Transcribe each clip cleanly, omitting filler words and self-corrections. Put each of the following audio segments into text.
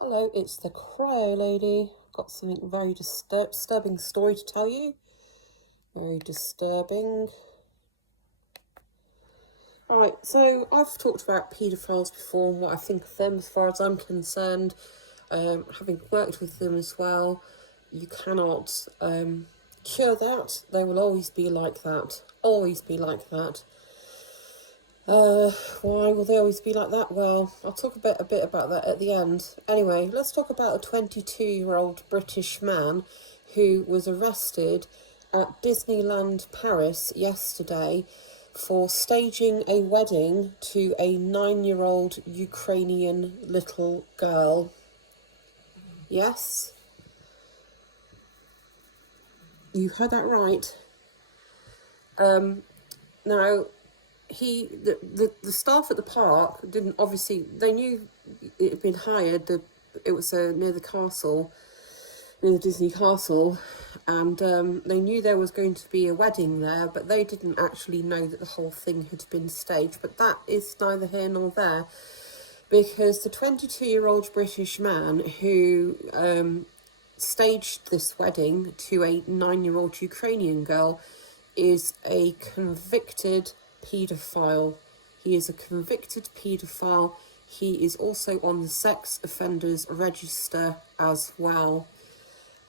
Hello, it's the Cryo Lady. Got something very disturbing story to tell you. Very disturbing. Alright, so I've talked about paedophiles before and what I think of them as far as I'm concerned. Having worked with them as well, you cannot cure that. They will always be like that. Always be like that. Why will they always be like that? Well, I'll talk a bit about that at the end. Anyway, let's talk about a 22-year-old British man who was arrested at Disneyland Paris yesterday for staging a wedding to a 9-year-old Ukrainian little girl. Yes, you heard that right. Now, the staff at the park didn't, obviously, they knew it had been hired. It was near the castle, near the Disney castle, and they knew there was going to be a wedding there, but they didn't actually know that the whole thing had been staged. But that is neither here nor there, because the 22-year-old British man who staged this wedding to a 9-year-old Ukrainian girl is a convicted paedophile. He is a convicted paedophile. He is also on the sex offenders register as well.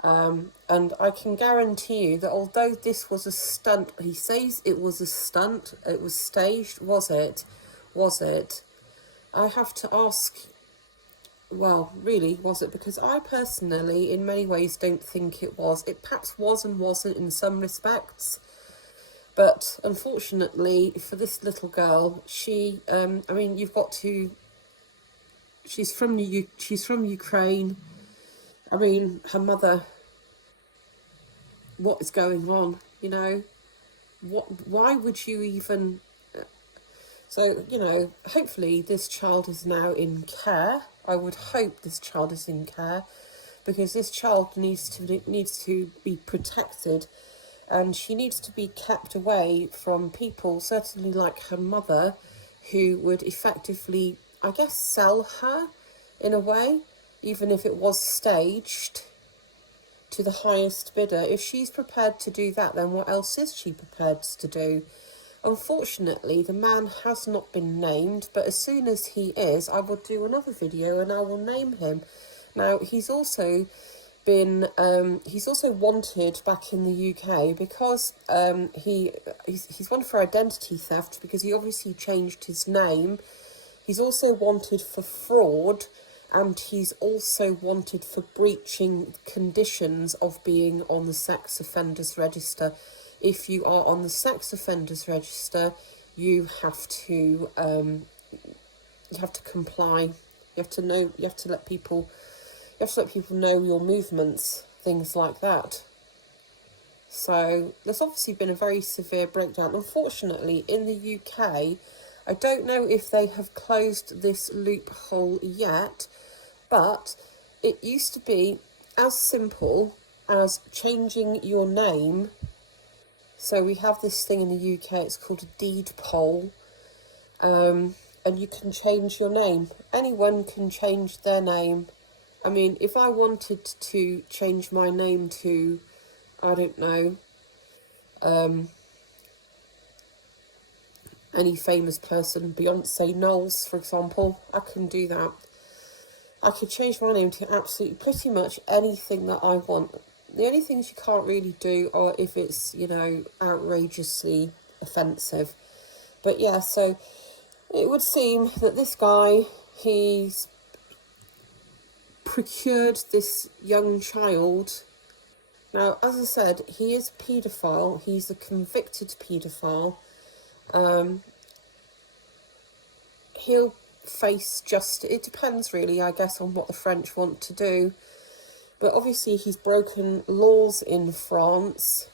And I can guarantee you that although this was a stunt, he says it was a stunt, it was staged, was it? Was it? I have to ask, well, really, was it? Because I personally, in many ways, don't think it was. It perhaps was and wasn't in some respects. But unfortunately for this little girl, she, I mean, you've got to, she's from Ukraine. I mean, her mother, what is going on, you know? Why would you even, so, you know, hopefully this child is now in care. I would hope this child is in care, because this child needs to be protected. And she needs to be kept away from people, certainly like her mother, who would effectively, I guess, sell her in a way, even if it was staged, to the highest bidder. If she's prepared to do that, then what else is she prepared to do? Unfortunately, the man has not been named, but as soon as he is, I will do another video and I will name him. Now, he's also wanted back in the UK because he's wanted for identity theft, because he obviously changed his name. He's also wanted for fraud, and he's also wanted for breaching conditions of being on the sex offenders register. If you are on the sex offenders register, you have to comply. You have to know. You have to let people know your movements, things like that. So there's obviously been a very severe breakdown. Unfortunately, in the UK, I don't know if they have closed this loophole yet, but it used to be as simple as changing your name. So we have this thing in the UK, it's called a deed poll, and you can change your name. Anyone can change their name. I mean, if I wanted to change my name to, I don't know, any famous person, Beyonce Knowles, for example, I can do that. I could change my name to absolutely pretty much anything that I want. The only things you can't really do are if it's, you know, outrageously offensive. But yeah, so it would seem that this guy, he's procured this young child. Now, as I said, he is a paedophile. He's a convicted paedophile. He'll face justice. It depends, really, I guess, on what the French want to do. But obviously, he's broken laws in France,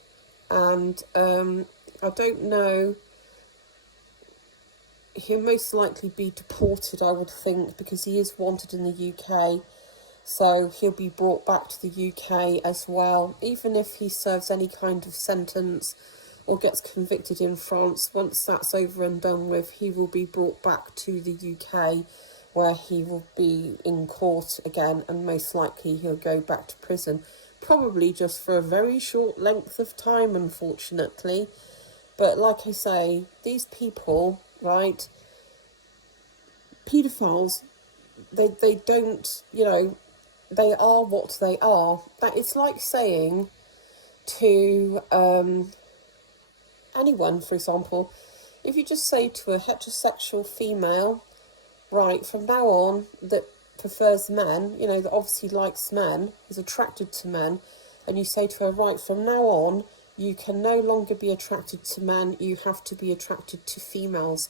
and I don't know. He'll most likely be deported, I would think, because he is wanted in the UK. So he'll be brought back to the UK as well. Even if he serves any kind of sentence or gets convicted in France, once that's over and done with, he will be brought back to the UK where he will be in court again, and most likely he'll go back to prison, probably just for a very short length of time, unfortunately. But like I say, these people, right, paedophiles, they don't, they are what they are. That it's like saying to anyone, for example, if you just say to a heterosexual female, right, from now on, that prefers men, that obviously likes men, is attracted to men, and you say to her, right, from now on, you can no longer be attracted to men, you have to be attracted to females.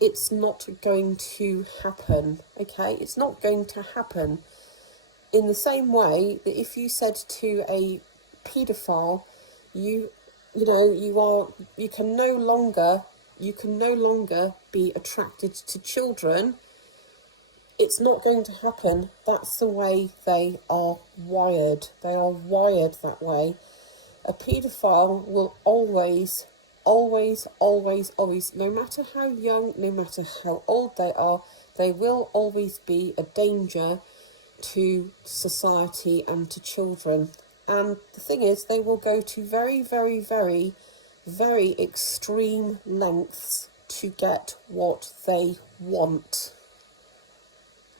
It's not going to happen, okay? It's not going to happen. In the same way that if you said to a paedophile, you can no longer be attracted to children, it's not going to happen. That's the way they are wired. They are wired that way. A paedophile will always, no matter how young, no matter how old they are, they will always be a danger to society and to children. And the thing is, they will go to very, very, very, very extreme lengths to get what they want.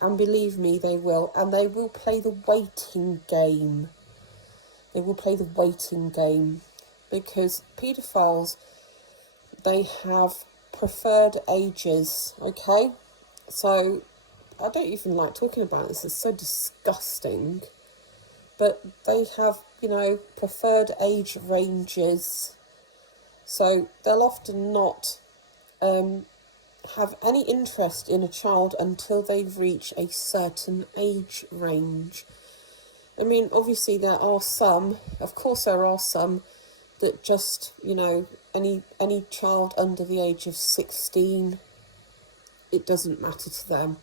And believe me, they will. And they will play the waiting game. They will play the waiting game. Because paedophiles, they have preferred ages, okay? So, I don't even like talking about this. It's so disgusting. But they have, preferred age ranges. So, they'll often not have any interest in a child until they reach a certain age range. I mean, obviously there are some, that just, any child under the age of 16, it doesn't matter to them.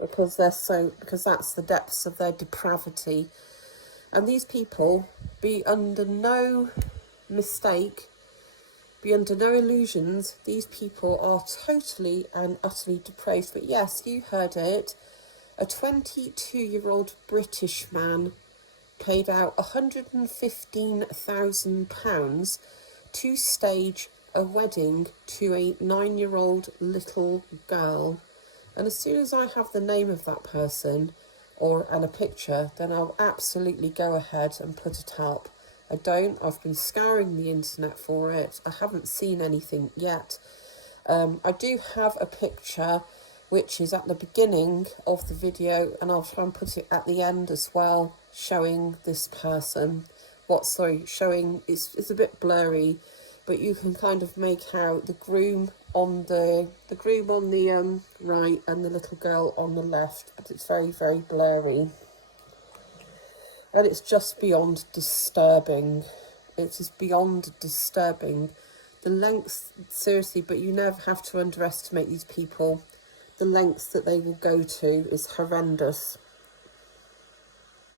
Because that's the depths of their depravity. And these people, be under no illusions, these people are totally and utterly depraved. But yes, you heard it. A 22-year-old British man paid out £115,000 to stage a wedding to a 9-year-old little girl. And as soon as I have the name of that person and a picture, then I'll absolutely go ahead and put it up. I've been scouring the internet for it. I haven't seen anything yet. I do have a picture which is at the beginning of the video, and I'll try and put it at the end as well, showing this person. It's a bit blurry, but you can kind of make out the groom on the right and the little girl on the left, but it's very, very blurry. And it's just beyond disturbing. It is beyond disturbing. The lengths, seriously, but you never have to underestimate these people. The lengths that they will go to is horrendous.